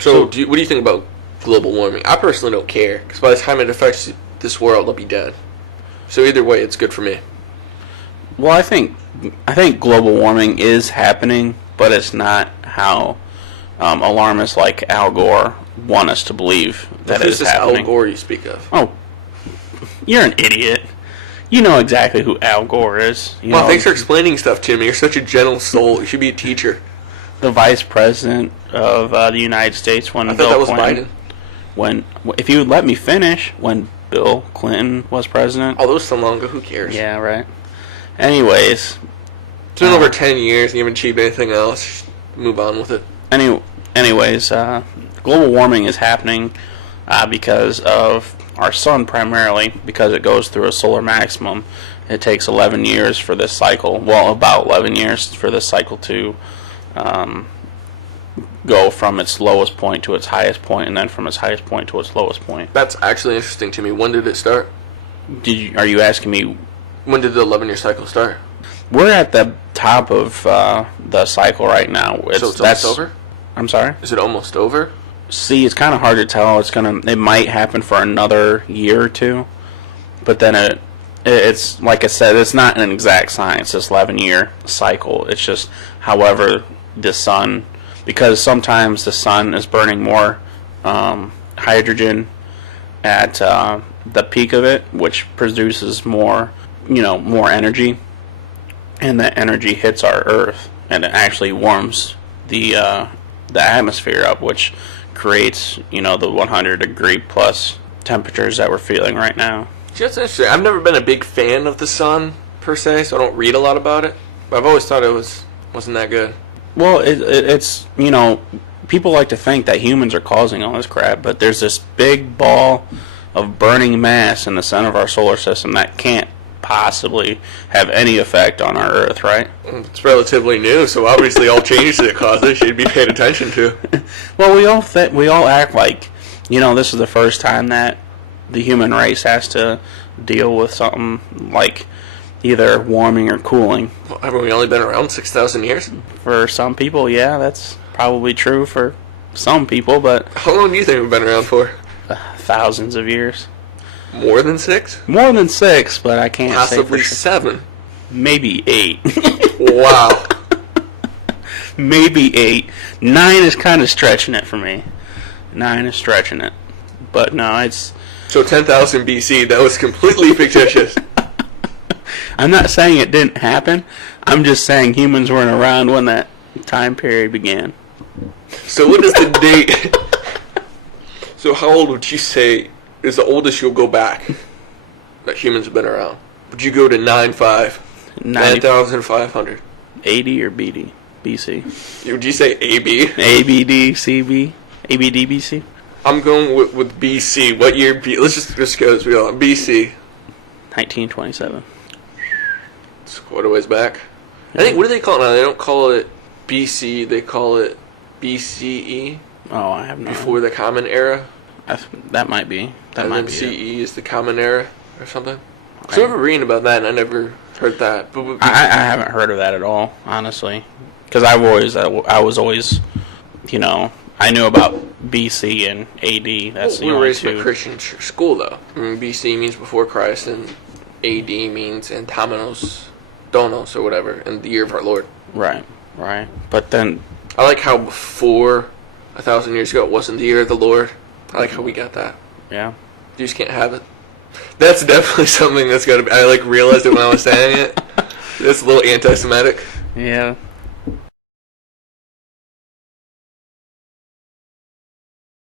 So what do you think about global warming? I personally don't care, because by the time it affects this world, I'll be dead. So either way, it's good for me. Well, I think global warming is happening, but it's not how alarmists like Al Gore want us to believe that it is happening. Al Gore you speak of? Oh, you're an idiot. You know exactly who Al Gore is. Well, thanks for explaining stuff to me. You're such a gentle soul. You should be a teacher. The vice president of the United States when I thought Bill that was Clinton. Biden. If you would let me finish, when Bill Clinton was president. Oh, that was so long ago. Who cares? Yeah, right. Anyways. It's been over 10 years and you haven't achieved anything else. Just move on with it. Anyways, global warming is happening because of our sun primarily, because it goes through a solar maximum. It takes 11 years for this cycle, well, about 11 years for this cycle to go from its lowest point to its highest point, and then from its highest point to its lowest point. That's actually interesting to me. When did it start? Are you asking me? When did the 11-year cycle start? We're at the top of the cycle right now. So it's almost over? I'm sorry? Is it almost over? See, it's kind of hard to tell. It might happen for another year or two, but then it's like I said, it's not an exact science. This 11-year cycle. It's just, however, the sun, because sometimes the sun is burning more hydrogen at the peak of it, which produces more energy, and that energy hits our Earth, and it actually warms the atmosphere up, which creates, the 100-degree plus temperatures that we're feeling right now. That's interesting. I've never been a big fan of the sun, per se, so I don't read a lot about it. But I've always thought it wasn't that good. Well, it's, people like to think that humans are causing all this crap, but there's this big ball of burning mass in the center of our solar system that can't possibly have any effect on our Earth, right? It's relatively new, so obviously all changes that cause it should be paid attention to. Well, we all act like, this is the first time that the human race has to deal with something like either warming or cooling. Well, haven't we only been around 6,000 years? For some people, yeah, that's probably true for some people, but... How long do you think we've been around for? Thousands of years. More than 6? More than 6, but I can't Possibly say for sure. 7. Maybe 8. Wow. Maybe 8. 9 is kind of stretching it for me. 9 is stretching it. But no, it's... So 10,000 BC, that was completely fictitious. I'm not saying it didn't happen. I'm just saying humans weren't around when that time period began. So what is the date? So how old would you say is the oldest you'll go back that humans have been around? Would you go to 9,500? 80 or BD? BC? Would you say AB? ABD, CB? ABD, BC? I'm going with BC. What year? Let's just go as we go. BC. 1927. It's quite a ways back. I think, what do they call it now? They don't call it BC, they call it BCE. Oh, I have no idea. Before the Common Era. That might be. And then CE is the Common Era or something. So I remember reading about that, and I never heard that. But I haven't heard of that at all, honestly, because I was always, I knew about BC and AD. That's the we were only raised in two. a Christian school, though. I mean, BC means before Christ, and AD means Antamenos Donos or whatever, in the year of our Lord. Right. But then I like how before 1,000 years ago it wasn't the year of the Lord. I like how we got that. yeah. You just can't have it. That's definitely something that's got to be. I realized it when I was saying it. It's a little anti-Semitic. Yeah.